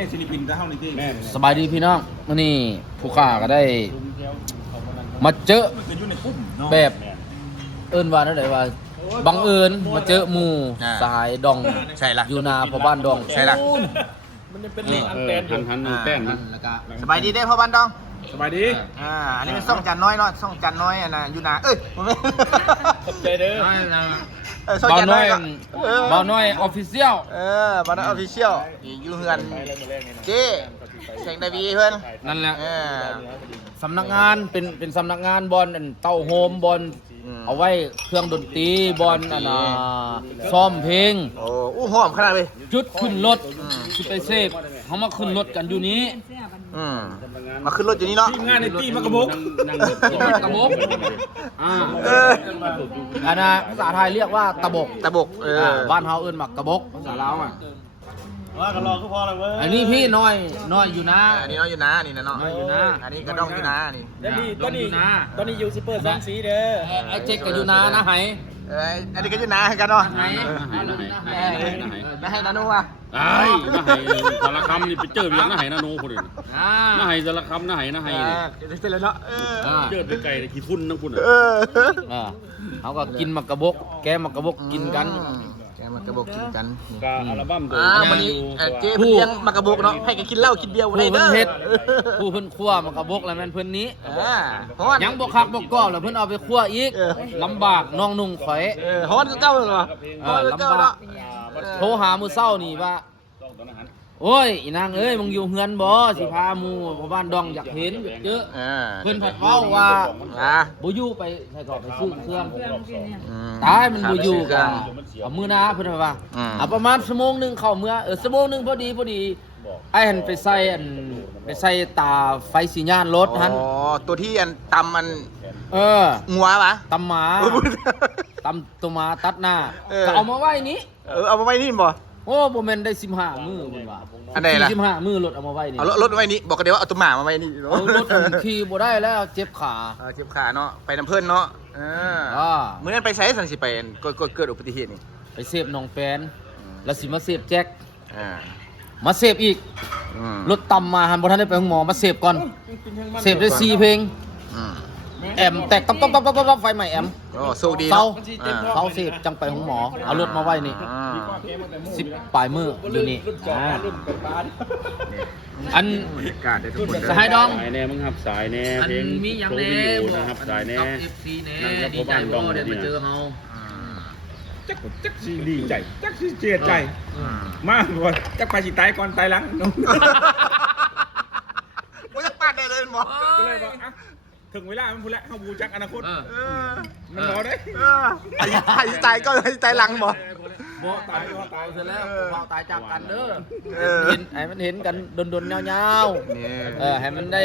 น่ศิลปินจะเข้าในที่ สบายดีพี่น้องวันนี้ผู้ข้าก็ได้มาเจอ มันอยู่ในกลุ่มเนาะ แบบเอิ้นว่าได้ว่าบังเอิญมาเจอหมู่สายดอง ใช่ละ อยู่นาพอบ้านดอง ใช่ละ มันจะเป็นเลขอันแตนอยู่ หันแป้นมัน แล้วก็ สบายดีได้พ่อบ้านดอง สบายดี อันนี้เป็นซ่องจันน้อยเนาะซ่องจันน้อยนะอยู่นาผมไม่ ขอบใจเด้อ ซ่อง บ่าว จัน น้ น้ อ อย ยก็ บ่าวน้อยออฟฟิเชียล บ้านน้อยออฟฟิเชียลอยู่เฮือนเจ๊แสงดาวีเพื่อน นั่นแหละ เออ สำนักงานเป็นสำนักงานบอลเต้าโฮมบอล อืม เอาไว้เครื่องดนตรีบอลซ้อมเพลง อู้หอมขนาดเลย จุดขึ้นรถสิไปเซฟเขามาขึ้นรถกันอยู่นี้ มาขึ้นรถอยู่นี่เนาะ ทีมงานในตีมากระบุก นั่งรถ ตะบกอ่า เออ อันน่ะภาษาไทยเรียกว่าตะบก ตะบกบ้านเฮาเอิ้นหมักกระบกภาษาลาวอ่ะ ว่ากันรอคือพอแล้วเว้ย อันนี้พี่น้อยอยู่นะ อันนี้เนาะอยู่นานี่นะเนาะ น้อยอยู่นะ อันนี้ก็ดองอยู่นานี่ ตอนนี้อยู่ซิเปอร์สองสีเด้อ ไอ้เจ๊กก็อยู่นะนะไห อันนี้ก็อยู่นากันเนาะ ไห นะให้นานุว่ะ ไอ้น่าให้สารคำนี่ไปเจอเรื่องน่าให้นาโนคนอื่น อ่า น่าให้สารคำน่าให้นี่ เสร็จแล้วเนาะ เจอไปไกลเลยขี้ฝุ่นทั้งคุณ เขาก็กินหมักกระบก แกหมักกระบกกินกัน แกมากระบอกกินกัน กาอัลบั้มตัว วันนี้เจ๊เพิ่นเลี้ยงมากระบอกเนาะให้กันกินเหล้ากินเบียร์วัน ผู้ นี้ เพิ่ เด้ น อ เฮ็ดผู้เพิ่นคั่วหมักกระบกแล้วแม่นเพิ่นนี้ ฮอน ยังบ่คักบ่กรอบแล้วเพิ่นเอาไปคั่วอีกลำบากน้องนุ่งข่อย ฮอนเจ้าเหรอฮอนเจ้าเนาะ โทรหามื้อเช้านี่ว่าโอ้ยอีนางเอ้ยมึงอยู่เฮือนบ่สิพาหมู่พ่อบ้านดองอยากเห็นอยากเจอเพิ่นผัดเว้าว่าบ่อยู่ไปใส่กรอบไปซื้อเครื่องตายมันบ่อยู่ก็เอามื้อหน้าเพิ่นว่าเอาประมาณชั่วโมงนึงเข้าเมื่อชั่วโมงนึงพอดีไอ้หันไปใส่ตาไฟสัญญาณรถหัน ตัวที่อันตำมัน งัวปะ ตำหมาตำตัวหมาตัดหน้าก็เอามาไว้นี้ เอามาไว้นี่บ่ โอ้บ่แม่นได้15มื้อเพิ่นว่า อันใดล่ะ 45มื้อรถเอามาไว้นี่ เอารถไว้นี่บอกกันเดี๋ยวว่าเอาตัวหมามาไว้นี่ เอารถอันขี่บ่ได้แล้วเจ็บขา เจ็บขาเนาะไปน้ำเพิ่นเนาะมื้อนั้นไปใช้สันสิไปเกิดอุบัติเหตุนี่ ไปเสพหนองแปนแล้วสิมาเสพแจ็ค อ่า มาเสพอีกรถต่ำมาหันบ่ทันได้ไปห้องหมอมาเสพก่อนเสพได้4เพลงแอมแตกต๊อบไฟใหม่แอม โชคดี เซา เนาะ เซาเสพจังไปห้องหมอเอารถมาไว้นี่10ปลายมืออยู่นี่อัน บรรยากาศได้ทุกคน สหายดอง สายแน่มึงครับสายแน่ อัน เพลง มีหยัง โชว์ แน่ วิดีโอนะครับสายแน่ กับ FC แน่ นั่งกับ ดีใจ พ่อบ้านด บ่ อง ได้มา เนี่ย เจอเฮา จักสิดีใจจักสิเจียใจมากกว่าจักไปสิตายก่อนตายหลัง โอ้ยจะปาดได้เลยบ่ ก็เลยว่าถึงเวลามันพูดแล้วเขาบูจักอนาคตมันรอได้ ใครตายก็ใครตายหลังบ่ บ่ตายบ่ตายเสร็จแล้วบ่ตายจากกันเด้อเห็นให้มันเห็นกันดนๆยาวๆให้มันได้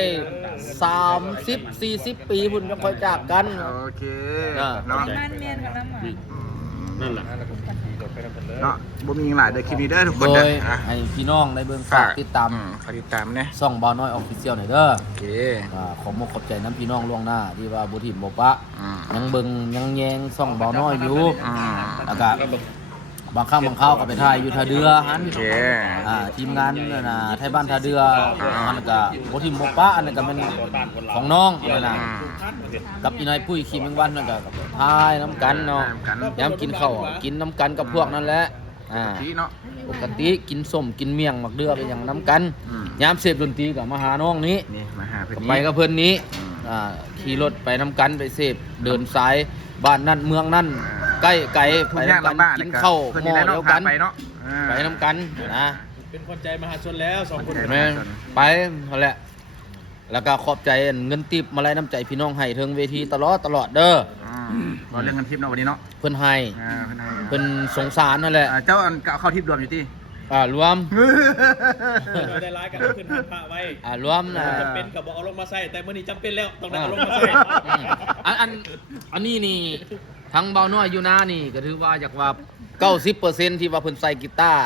30 40 ปีพุ่นจะค่อยจากกัน โอเคเนาะ มันเมียนกับน้ำหมา นั่นแหละ เนาะบ่มีหลายเด้อคลิปนี้เด้อทุกค โด นเด้ ย อ ให้พี่น้องได้เบิ่งฝากติดตาม ฝากติดตามนะ ช่องบ่าวน้อยออฟฟิเชียลหน่อยเด้อ โอเค ขอขอบใจน้ำพี่น้องล่วงหน้าที่ว่าบ่ถิ่มบ่ปะ อืม ยังเบิ่งยังแยงช่องบ่าวน้อยอยู่ อืม แล้วก็บางครั้งบางคราวก็ไปถ่ายอยู่ท่าเรือหัน โอเค ทีมงานนั่นน่ะไทยบ้านท่าเรืออันนั้นก็บ่ถิ่มบ่ปะอันนั้นก็เป็นของน้องนั่นน่ะกับอีนายปุ้ยขี้แมงวันนั่นก็ถ่ายน้ำกันเนาะยามกินข้าวกินน้ำกันกับพวกนั่นแหละ ดีเนาะ ปกติกินส้มกินเมี่ยงหมักเดือไปอย่างน้ำกัน อืม ยามเสพดนตรีกับมาหาน้องนี้ นี่มาหาเพิ่น ไปกับเพื่อนนี้ขี่รถไปน้ำกันไปเสพเดินสายบ้านนั่นเมืองนั่นใกล้ไกลไปน้ำกันกินข้าวหม้อเดียวกัน ไปเนาะ ไปน้ำกันนะ เป็นคนใจมหาชนแล้วสองคน แม่งไปนั่นแหละแล้วก็ขอบใจเงินติบมาไล่น้ำใจพี่น้องให้เทิงเวทีตลอดเด้อ เราเรื่องกันทิปเนาะวันนี้เนาะ เพื่อนให้ เพิ่นให้ เพื่อนสงสารนั่นแหละ เจ้าอันเข้าทิปรวมอยู่ที่ รวม ได้ร้ายกันขึ้นพระไว้ รวมนะ จำเป็นกับบอกเอาลงมาใส่แต่เมื่อนี้จำเป็นแล้วต้องได้เอาลงมาใส่ อันนี้นี่ทั้งเบาน้อยอยู่นานี่ก็ถือว่าจากว่า 90% ที่ว่าเพิ่นใส่กีตาร์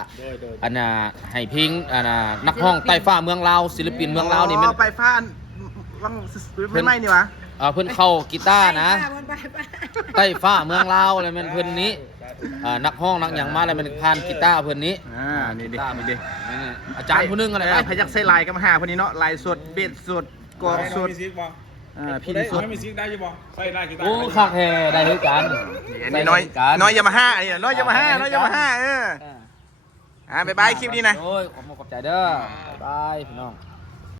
อันน่ะให้พิงอันน่ะนักร้องใต้ฟ้าเมืองลาวศิลปินเมืองลาวนี่มัน ไปฟ้านวังไม่นี่วะ เพิ่นเข้ากีตาร์นะ ไป ใต้ฟ้าเมืองลาวอะไรมันเพิ่นนี้ นักห้องนักหยังมาแล้วมันผ่านกีตาร์เพิ่นนี้ นี่ดิ กีตาร์ นี่ดิ อาจารย์ผู้หนึงอะไร พยักใส่ลายก็มาหาคนนี้เนาะลายสดเบ็ดสดกองสด มีซิกบ่ พี่ ได้ สด ไม่มีซิกได้ยังบ่ใส่ได้กีตาร์ โอ้คักแท้ได้คือกัน นี่น้อยยามาฮ่านี่น้อยยามาฮ่าบ๊ายบายคลิปนี้นะ โอ้ยขอบใจเด้อบ๊ายบายพี่น้อง